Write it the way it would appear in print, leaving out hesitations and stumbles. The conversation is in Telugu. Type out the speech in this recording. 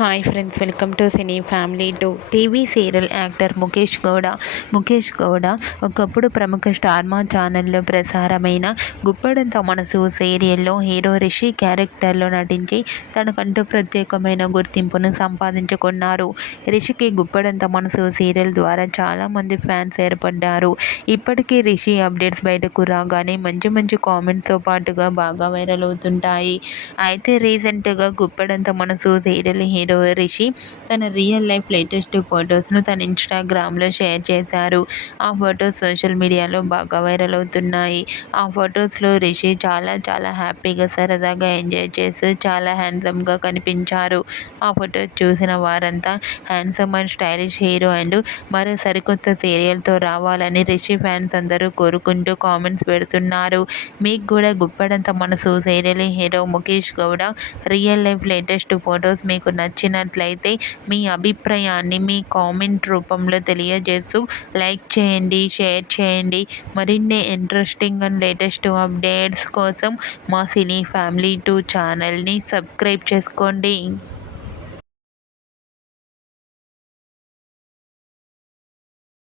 Hi friends, welcome to cine family to TV serial actor Mukesh Gowda ఒకప్పుడు ప్రముఖ స్టార్ మా ఛానల్లో ప్రసారమైన గుప్పడంత మనసు సీరియల్లో హీరో రిషి క్యారెక్టర్లో నటించి తనకంటూ ప్రత్యేకమైన గుర్తింపును సంపాదించుకున్నారు. రిషికి గుప్పడంత మనసు సీరియల్ ద్వారా చాలామంది ఫ్యాన్స్ ఏర్పడ్డారు. ఇప్పటికీ రిషి అప్డేట్స్ బయటకు రాగానే మంచి మంచి కామెంట్స్తో పాటుగా బాగా వైరల్ అవుతుంటాయి. అయితే రీసెంట్గా గుప్పడంత మనసు సీరియల్ హీరో రిషి తన రియల్ లైఫ్ లేటెస్ట్ ఫొటోస్ను తన ఇన్స్టాగ్రామ్లో షేర్ చేశారు. ఆ ఫొటోస్ సోషల్ మీడియాలో బాగా వైరల్ అవుతున్నాయి. ఆ ఫొటోస్లో రిషి చాలా చాలా హ్యాపీగా సరదాగా ఎంజాయ్ చేస్తూ చాలా హ్యాండ్సమ్గా కనిపించారు. ఆ ఫొటోస్ చూసిన వారంతా handsome and stylish hero and మరో సరికొత్త సీరియల్తో రావాలని రిషి ఫ్యాన్స్ అందరూ కోరుకుంటూ కామెంట్స్ పెడుతున్నారు. మీకు కూడా Guppedantha Manasu serial hero Mukesh Gowda real life latest photos మీకు నచ్చినట్లయితే మీ అభిప్రాయాన్ని మీ కామెంట్ రూపంలో తెలియజేస్తూ లైక్ చేయండి, షేర్ చేయండి. మరిన్ని ఇంట్రెస్టింగ్ అండ్ లేటెస్ట్ అప్డేట్స్ కోసం మా సినీ ఫ్యామిలీ 2 ఛానల్ని సబ్స్క్రైబ్ చేసుకోండి.